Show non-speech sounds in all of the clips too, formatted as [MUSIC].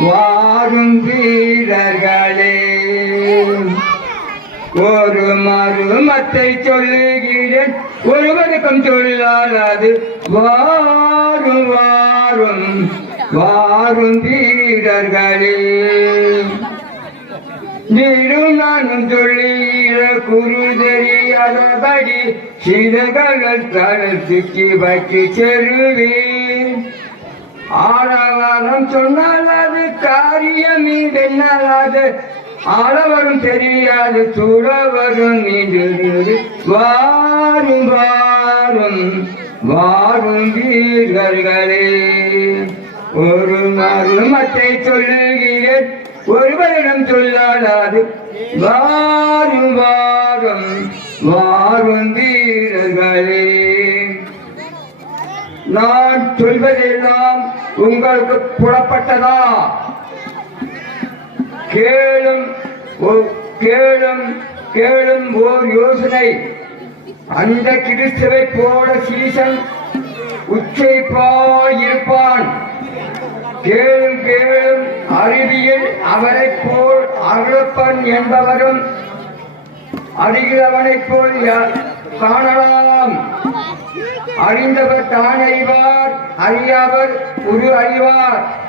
வாரும் வீரர்களே ஒரு மருமத்தை சொல்லுகிறேன் ஒருவருக்கும் சொல்லாது வாரும் வாரும் வாரும் வீரர்களே நீரும் நானும் சொல்லுகிற குரு தெரியாதபடி சிறகள் தளத்துக்கு வச்சு செருவேன் ஆடவரம் சொன்னால் அது காரியம் இதென்னாது ஆடவரும் தெரியாது துறவரும் நீண்டு வாரும் வாரும் வாரும் வீரர்களே. ஒரு மருமத்தை சொல்லுகிறேன் ஒருவரிடம் சொல்லாடாது வாரும் வாரும் வாரும் வீரர்களே. நான் சொல்வதெல்லாம் உங்களுக்கு புலப்பட்டதா? கேளும் கேளும் கேளும் ஓர் யோசனை. அந்த கிறிஸ்துவை போல சீசன் உச்சை இருப்பான். கேளும் கேளும் அறிவியல் அவரைப் போல் அருளப்பன் என்பவரும் அறிகிறவனைப் போல் காணலாம். அறிந்தவர் தான் அறிவார் அறியாவர் ஒரு அறிவார்.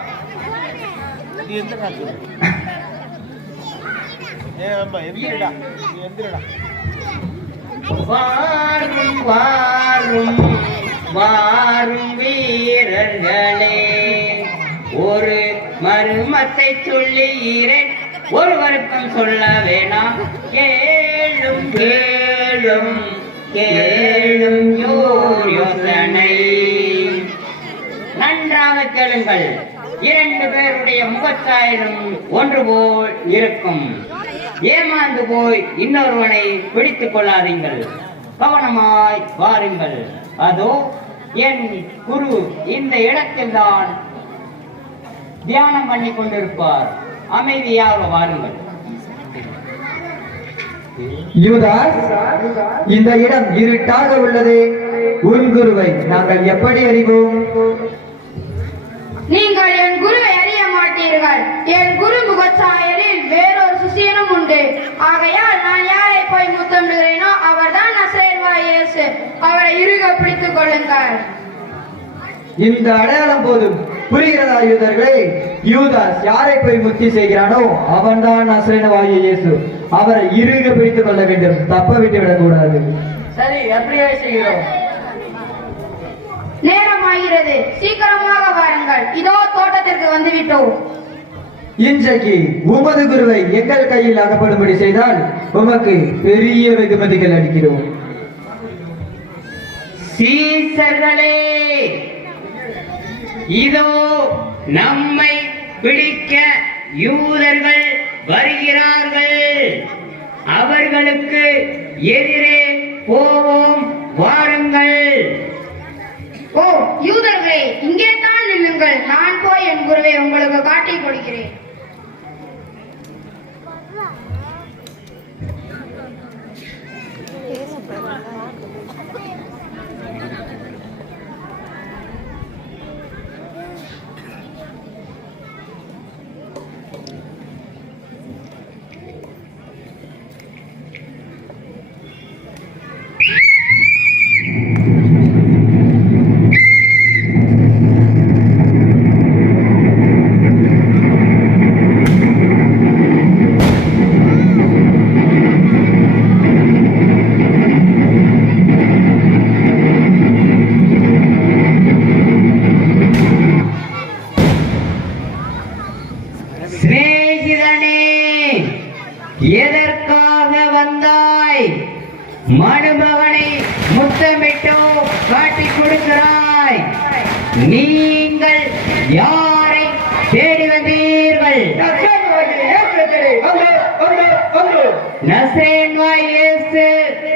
வாரும் வாரும் வாரும் வீரர்களே. ஒரு மருமத்தை சொல்லுகிறேன் ஒருவருக்கும் சொல்ல வேணாம். கேளும் கேளும் கேளும். கவனமாக கேளுங்கள். இரண்டு பேருடைய முகச்சாயலும் ஒன்று போல் இருக்கும். ஏமாந்து போய் இன்னொருவனை பிடித்துக் கொள்ளாதீங்கள். கவனமாய் வாருங்கள். அதோ என் குரு இந்த இடத்தில்தான் தியானம் பண்ணி கொண்டிருப்பார். அமைதியாக வாருங்கள். யூதாஸ் இந்த இடம் இருட்டாக உள்ளது. உன் குருவை நாங்கள் எப்படி அறிவோம்? நீங்கள் என் குருவை அறிய மாட்டீர்கள். என் குரு முகச்சாயலில் வேறொரு சுசியனும் உண்டு. ஆகையால் நான் யாரை போய் முத்தமிடுகிறேனோ அவர்தான் நசரேன்வாய் இயேசு. அவரை இறுக பிடித்துக் கொள்ளுங்கள். இந்த அடையாளம் போதும். புரிகிறதா யூதர்களே? யூதாஸ் யாரை போய் முத்தி செய்கிறானோ அவன்தான் நசரேனவாகிய இயேசு. அவரை இறுக பிடித்துக் கொள்ள வேண்டும். தப்ப விட்டு விடக்கூடாது சரி அப்படியே செய்கிறோம். நேரமாகிறது. சீக்கிரமாக வாருங்கள். இதோ தோட்டத்திற்கு வந்துவிட்டோம். இன்றைக்கு உமது குருவை எங்கள் கையில் அகப்படும்படி செய்தால் உமக்கு பெரிய வெகுமதிகள் அளிக்கிறோம். சீசர்களே இதோ நம்மை பிடிக்க யூதர்கள் வருகிறார்கள். அவர்களுக்கு எதிரே போவோம் வாருங்கள். ஓ யூதர்களே இங்கே தான் நில்லுங்கள். நான் போய் என் குருவை உங்களுக்கு காட்டி கொடுக்கிறேன். சிநேகிதனே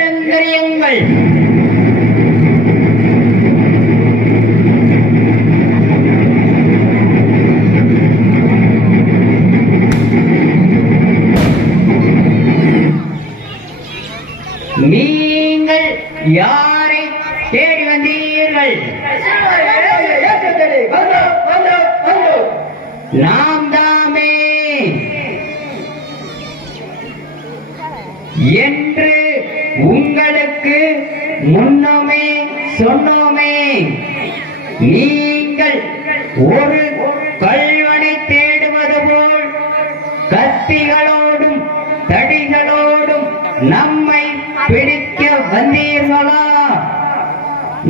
கலங்கரியங்கள்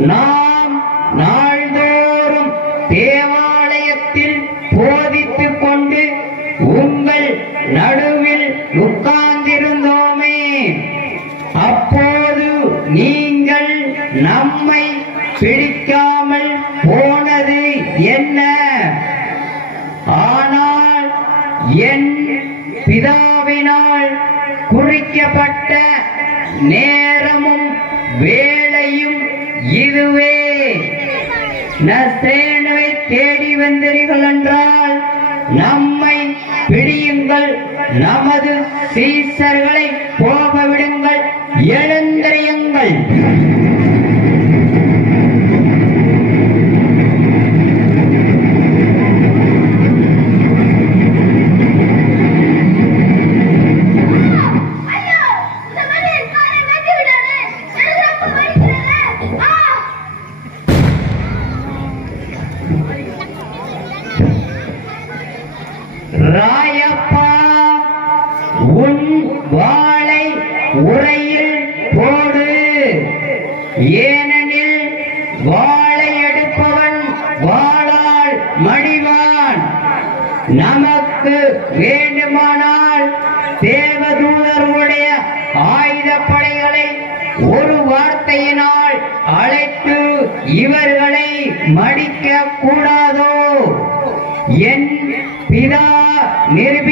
নাম নাই இவர்களை மடிக்க கூடாதோ என் பிதா நிரூபி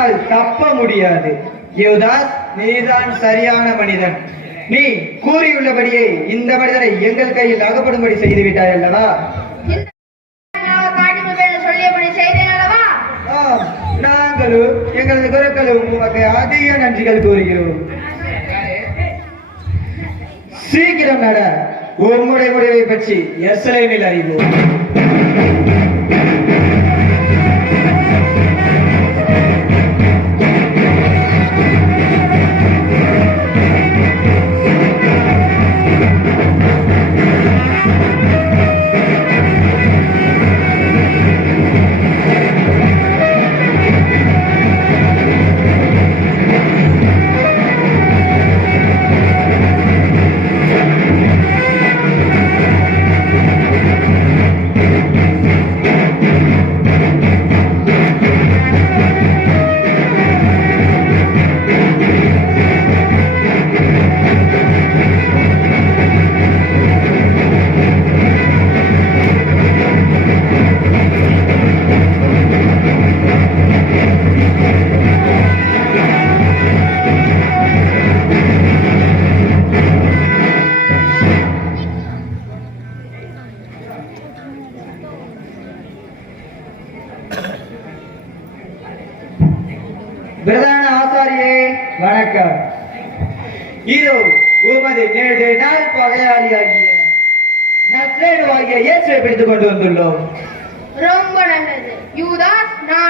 உன்னால் தப்ப முடியாது. யுவதாஸ் நீதான் சரியான மனிதன். நீ கூறியுள்ளபடியே இந்த மனிதரை எங்கள் கையில் அகப்படும்படி செய்து அல்லவா? நாங்களும் எங்களது குருக்களும் உமக்கு அதிக நன்றிகள் கூறுகிறோம். சீக்கிரம் நட. உம்முடைய முடிவை பற்றி எஸ்லைமில் அறிவோம்.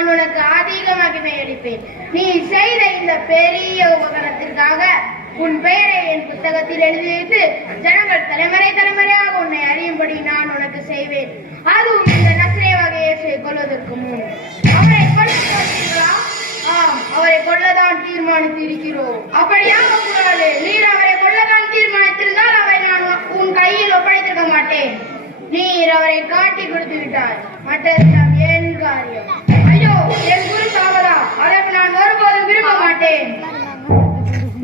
நான் உனக்கு அதிக மகிமை அளிப்பேன். நீ செய்த இந்த பெரிய உபகரணத்திற்காக உன் பெயரை என் புத்தகத்தில் எழுதி வைத்து ஜனங்கள் தலைமுறை தலைமுறையாக உன்னை அறியும்படி நான் உனக்கு செய்வேன். அதுவும் இந்த நசரே வகையை கொள்வதற்கு முன். அவரை கொல்ல ஆம் அவரை கொள்ளதான் தீர்மானித்து இருக்கிறோம் அப்படியாக கூடாது நீர் அவரை கொள்ளதான் தீர்மானித்திருந்தால் அவரை நான் உன் கையில் ஒப்படைத்திருக்க மாட்டேன். நீர் அவரை காட்டி கொடுத்து விட்டார் மற்ற என் காரியம்? என் குரு சாவதா அதற்கு நான் ஒருபோதும் விரும்ப மாட்டேன்.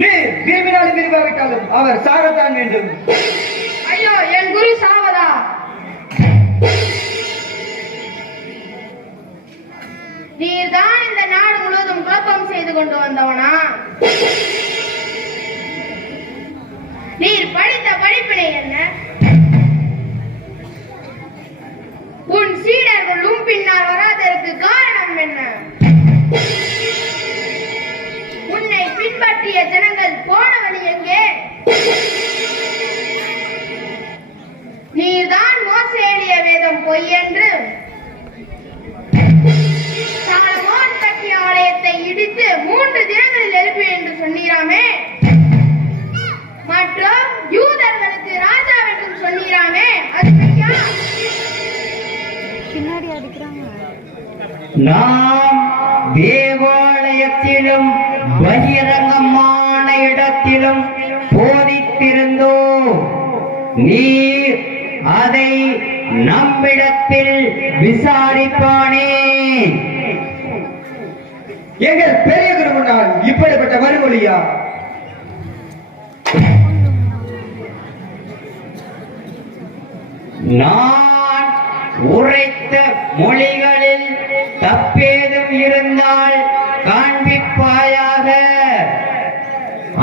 நீ விரும்பினாலும் விரும்பாவிட்டாலும் அவர் சாகத்தான் வேண்டும். ஐயோ என் குரு சாவதா நீர் தான் இந்த நாடு முழுவதும் குழப்பம் செய்து கொண்டு வந்தவனா? நீர் படித்த படிப்பினை என்ன? உன் சீடர்களும் பின்னால் காரணம் என்ன? உன்னை பின்பற்றிய ஜனங்கள் போன வழி எங்கே நீர்தான் மோசேலிய வேதம் பொய் என்று. சாலமோன் கட்டிய ஆலயத்தை இடித்து மூன்று தினங்களில் எழுப்பு என்று சொன்னீராமே. மற்றும் யூதர்களுக்கு ராஜா என்றும் சொன்னீராமே. நாம் தேவாலயத்திலும் பகிரங்கமான இடத்திலும் போதித்திருந்தோம். நீர் அதை நம்மிடத்தில் விசாரிப்பானே. எங்கள் பெரிய குரு முன்னால் இப்படிப்பட்ட மறுமொழியா? நான் உரைத்த மொழிகளில் தப்பேதும் இருந்தால் காண்பிப்பாயாக.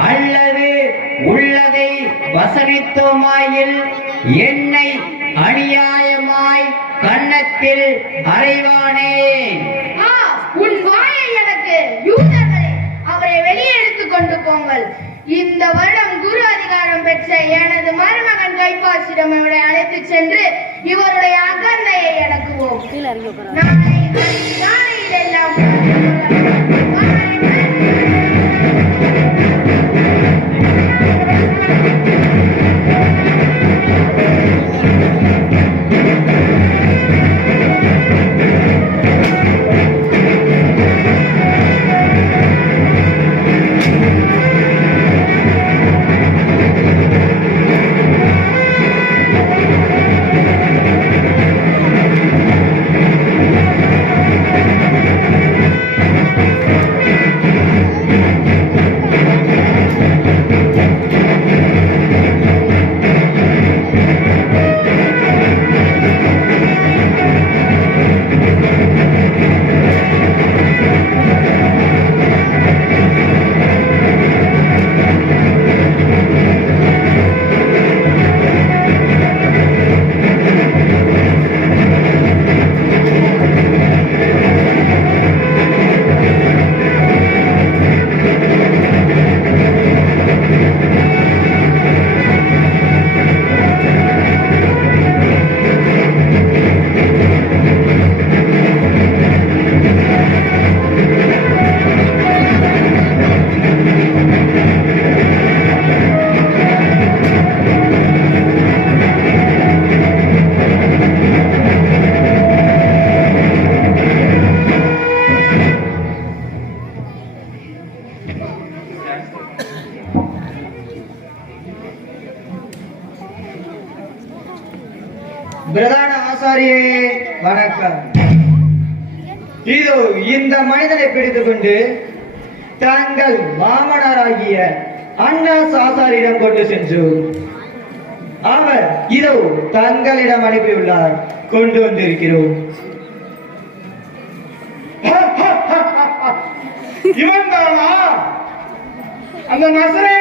அல்லது உள்ளதை வசனித்தோமாயில் என்னை அநியாயமாய் கன்னத்தில் அறைவானே. உன் வாயை எனக்கு யூதர்களே அவரை வெளியே எடுத்துக் கொண்டு போங்கள். இந்த வருடம் குரு அதிகாரம் பெற்ற எனது மருமகன் கைப்பாசிடம் இவரை அழைத்து சென்று இவருடைய அகந்தையை அடக்குவோம். கீழே I ay, de la. அனுப்பியுள்ளார் கொண்டு வந்திருக்கிறோம். [LAUGHS] இவன் தானா? அந்த நசரை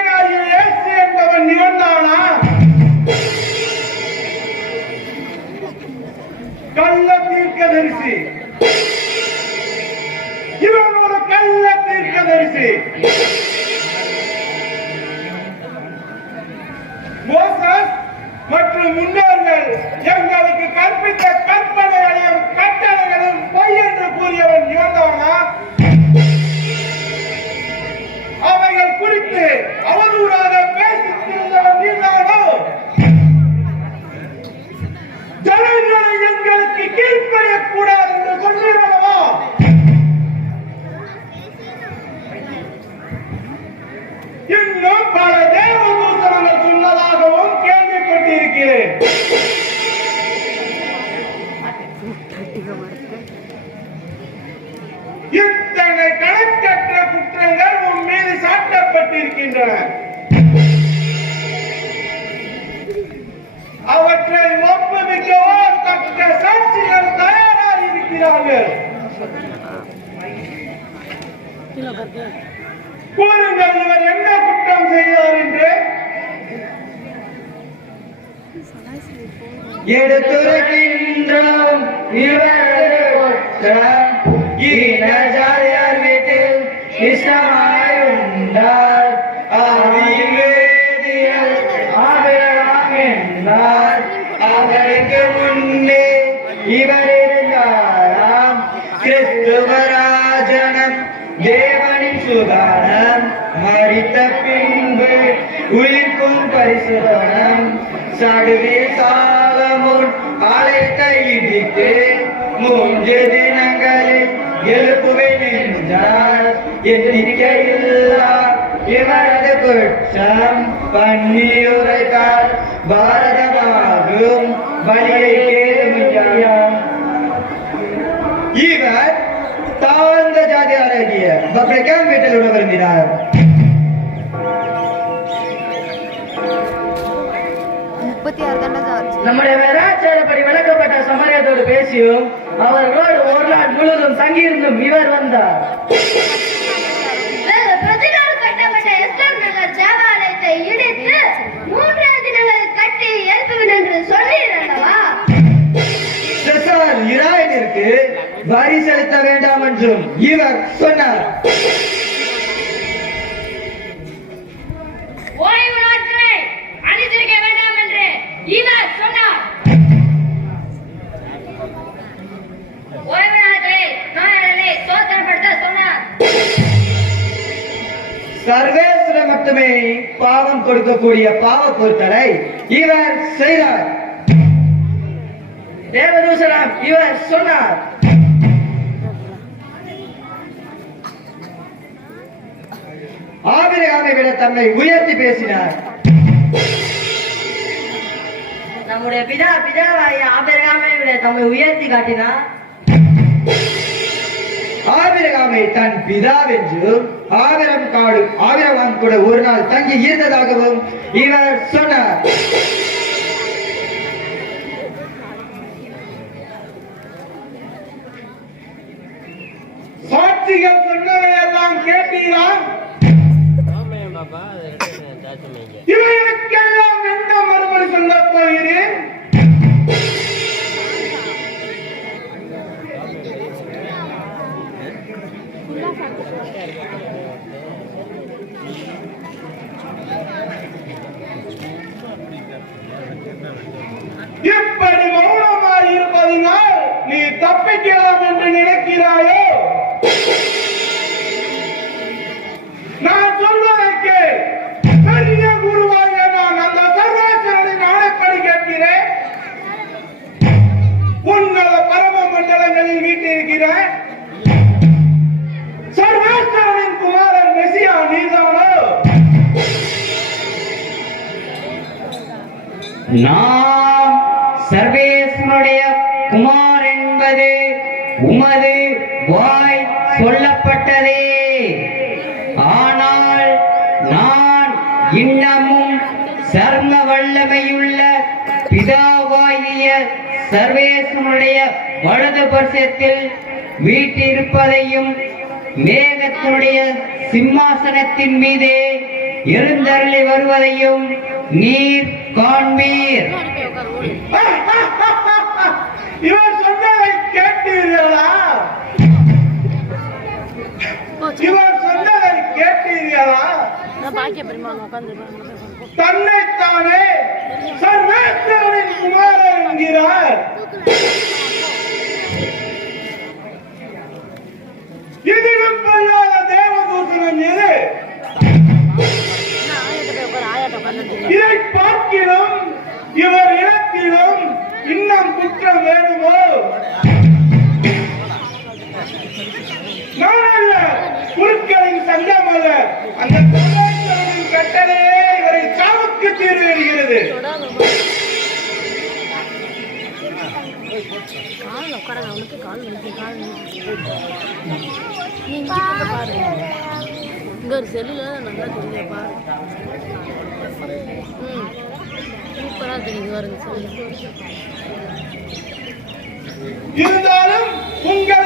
இவரிருந்தாராம் கிறிஸ்துவராஜனம் தேவனின் சுகானம் மறித்த பின்பு உயிர்க்கும் பரிசுதனம் சடுவே சாலமுன் அழைத்த இடித்து மூன்று தினங்களில் எழுப்புவேன் என்றார் எண்ணிக்கையில்லா இவரது குற்றம் பன்னியுரைத்தார் பாரதமாகும் வழியை பப்ளிக்கான் வீட்டில் விட விரும்பினார். நம்முடைய வேதாச்சாரப்படி விளக்கப்பட்ட சமயத்தோடு பேசியும் அவர்களோடு ஒரு நாள் முழுவதும் தங்கியிருந்தும் இவர் வந்தார். வரி செலுத்த வேண்டாம் என்றும் இவர் சொன்னார். சர்வேஸ்வர மட்டுமே பாவம் கொடுக்கக்கூடிய பாவ பொருட்களை இவர் செய்தார். தேவதூசனம் இவர் சொன்னார். ஆபிரகாமை விட தன்னை உயர்த்தி பேசினார். நம்முடைய பிதா பிதாவாகிய ஆபிரகாமை விட தம்மை உயர்த்தி காட்டினார். ஆபிரகாமை தன் பிதாவென்றும் ஆபிரம் காடு ஆபிரகாம் கூட ஒரு நாள் தங்கி இருந்ததாகவும் இவர் சொன்னார். தப்பிக்கலாம் என்று நினைக்கிறாயா? என்பது உமது வாய் சொல்லப்பட்டதே. ஆனால் நான் இன்னமும் சர்ம வல்லமையுள்ள பிதாவாகிய சர்வேசனுடைய வலது பட்சத்தில் வீட்டிருப்பதையும் மேகத்தினுடைய சிம்மாசனத்தின் மீதே எழுந்தருளி வருவதையும் நீர் காண்பீர். இவர் தன்னைத்தானே சர்வேஸ்வரனின் குமாரர் என்கிறார். இதிலும் பொல்லாத தேவதூசணம் எது இதை பார்க்கிலும் இவர் இனத்திலும் இன்னும் குற்றம் வேணுமோ? நான் அல்ல குருக்களின் சங்கம் அல்ல. அந்த உட்காராங்க அவனுக்கு கால் வலிக்கு கால் வலிக்கு. நீ இங்கே ஒரு செல்லில் நல்லா தெரியுது பாரு. ம். சூப்பராக தெரியுது வருங்க செல்லு இருந்தாலும் உங்களுக்கு